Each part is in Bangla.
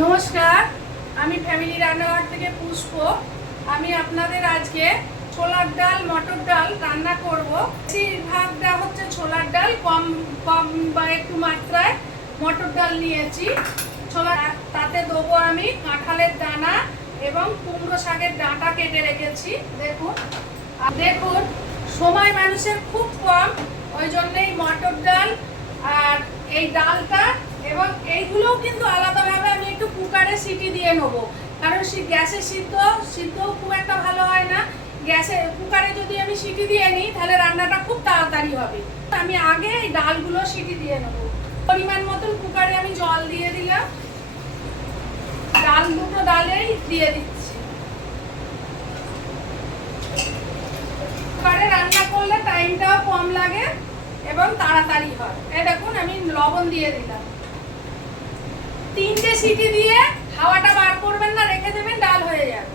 নমস্কার, আমি ফ্যামিলি রান্নাঘর থেকে পুষ্প। আমি আপনাদের আজকে ছোলার ডাল মটর ডাল রান্না করব। বেশিরভাগটা হচ্ছে ছোলার ডাল, কম কম বা একটু মাত্রায় মটর ডাল নিয়েছি। তাতে দেবো আমি কাঁঠালের দানা এবং কুমড়ো শাকের ডাঁটা কেটে রেখেছি। দেখুন সময় মানুষের খুব কম, ওই জন্যেই মটর ডাল আর এই ডালটা এবং এইগুলোও কিন্তু আলাদাভাবে আমি একটু কুকারে সিটি দিয়ে নেবো, কারণ গ্যাসে সিদ্ধও খুব একটা ভালো হয় না। কুকারে যদি আমি সিটি দিয়ে নিই তাহলে রান্নাটা খুব তাড়াতাড়ি হবে। আমি আগে এই ডালগুলো সিটি দিয়ে নেবো। পরিমাণ মতন কুকারে আমি জল দিয়ে দিলাম, দুটো ডালেই দিয়ে দিচ্ছি। কুকারে রান্না করলে টাইমটাও কম লাগে এবং তাড়াতাড়ি হয়। এই দেখুন আমি লবণ দিয়ে দিলাম। 3টে সিটি দিয়ে হাওয়াটা বার করবেন না, রেখে দেবেন, ডাল হয়ে যাবে।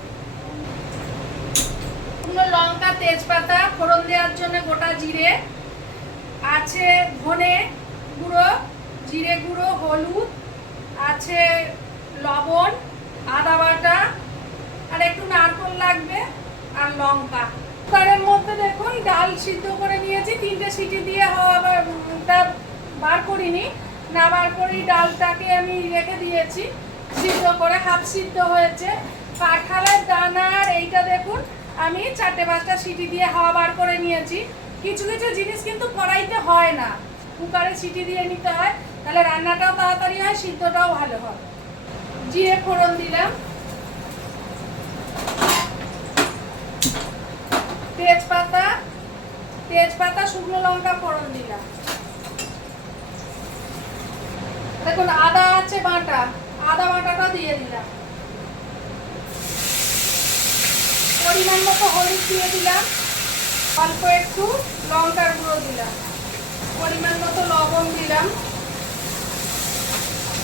শুকনো লঙ্কা, তেজপাতা, ফোড়ন দেওয়ার জন্য গোটা জিরে আছে, ধনে গুঁড়ো, জিরে গুঁড়ো, হলুদ আছে, লবণ, আদা বাটা আর একটু নারকেল লাগবে আর লঙ্কা। কুকারের মধ্যে দেখুন ডাল সিদ্ধ করে নিয়েছি। 3টে সিটি দিয়ে বার করিনি, না বার করেই ডালটাকে আমি রেখে দিয়েছি সিদ্ধ করে। হাফ সিদ্ধ হয়েছে। কাঁঠালের দানার এইটা দেখুন আমি 4-5টা সিটি দিয়ে হাওয়া বার করে নিয়েছি। কিছু কিছু জিনিস কিন্তু কড়াইতে হয় না, কুকারে সিটি দিয়ে নিতে হয়, তাহলে রান্নাটাও তাড়াতাড়ি হয়, সিদ্ধটাও ভালো হয়। জিরে ফোড়ন দিলাম, তেজপাতা শুকনো লঙ্কা ফোড়ন দিলাম। দেখুন আদা আছে বাটা, আদা বাটাটা দিয়ে দিলাম। পরিমাণ মতো হলুদ দিয়ে দিলাম, অল্প একটু লঙ্কার গুঁড়ো দিলাম, পরিমাণ মতো লবণ দিলাম,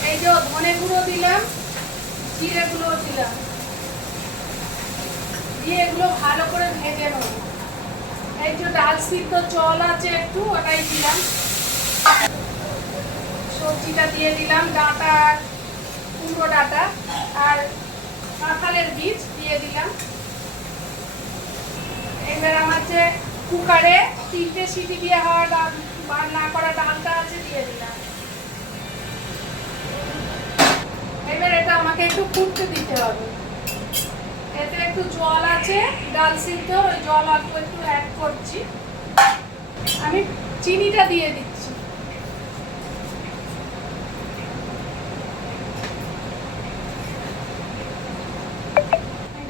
এই যে ধনে গুঁড়ো দিলাম, জিরে গুঁড়ো দিলাম, দিয়ে এগুলো ভালো করে ভেজে নেব। এই যে ডাল সিদ্ধ জল আছে একটু, ওটাই দিলাম। সবজিটা দিয়ে দিলাম, ডাঁটা, কুমড়ো ডাঁটা আর কাঁঠালের বীজ দিয়ে দিলাম। এবার আমার যে কুকারে 3টে সিটি দিয়ে হওয়া ডাল বার না করা ডালটা আছে দিয়ে দিলাম। এবার এটা আমাকে একটু ফুটতে দিতে হবে। এতে একটু জল আছে, ডাল সিদ্ধ, ওই জল অল্প একটু অ্যাড করছি। আমি চিনিটা দিয়ে দিচ্ছি।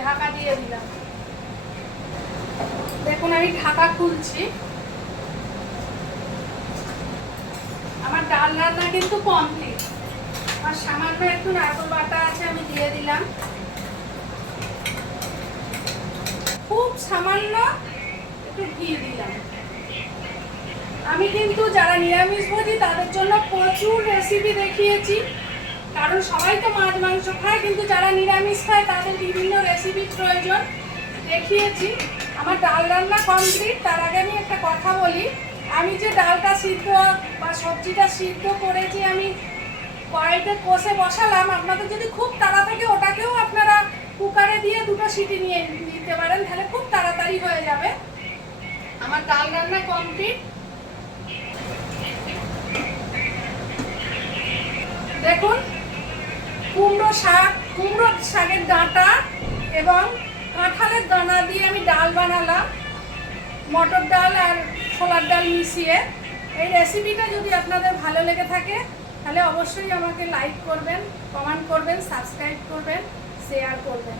ঢাকা দিয়ে দিলাম। দেখুন আমি ঢাকা খুলছি। আমার ডাল রান্না কিন্তু কমপ্লিট। আর সামান্য একটু নারকেল বাটা আছে, আমি দিয়ে দিলাম। খুব সামান্য একটু ঘি দিলাম। আমি কিন্তু যারা নিরামিষভোজী তাদের জন্য প্রচুর রেসিপি দেখিয়েছি, কারণ সবাই তো মাছ মাংস খায়, কিন্তু যারা নিরামিষ খায় তাদের বিভিন্ন রেসিপির প্রয়োজন। দেখিয়েছি। আমার ডাল রান্না কমপ্লিট। তার আগে আমি একটা কথা বলি, আমি যে ডালটা সিদ্ধ বা সবজিটা সিদ্ধ করেছি আমি কড়াইতে কষে বসালাম। আপনাদের যদি খুব তাড়া থাকে ওটাকেও আপনারা কুকারে দিয়ে 2টো সিটি নিয়ে নিতে পারেন, তাহলে খুব তাড়াতাড়ি হয়ে যাবে। আমার ডাল রান্না কমপ্লিট। দেখুন কুমড়ো শাকের ডাঁটা এবং কাঁঠালের দানা দিয়ে আমি ডাল বানালাম, মটর ডাল আর ছোলার ডাল মিশিয়ে। এই রেসিপিটা যদি আপনাদের ভালো লেগে থাকে তাহলে অবশ্যই আমাকে লাইক করবেন, কমেন্ট করবেন, সাবস্ক্রাইব করবেন, শেয়ার করবেন।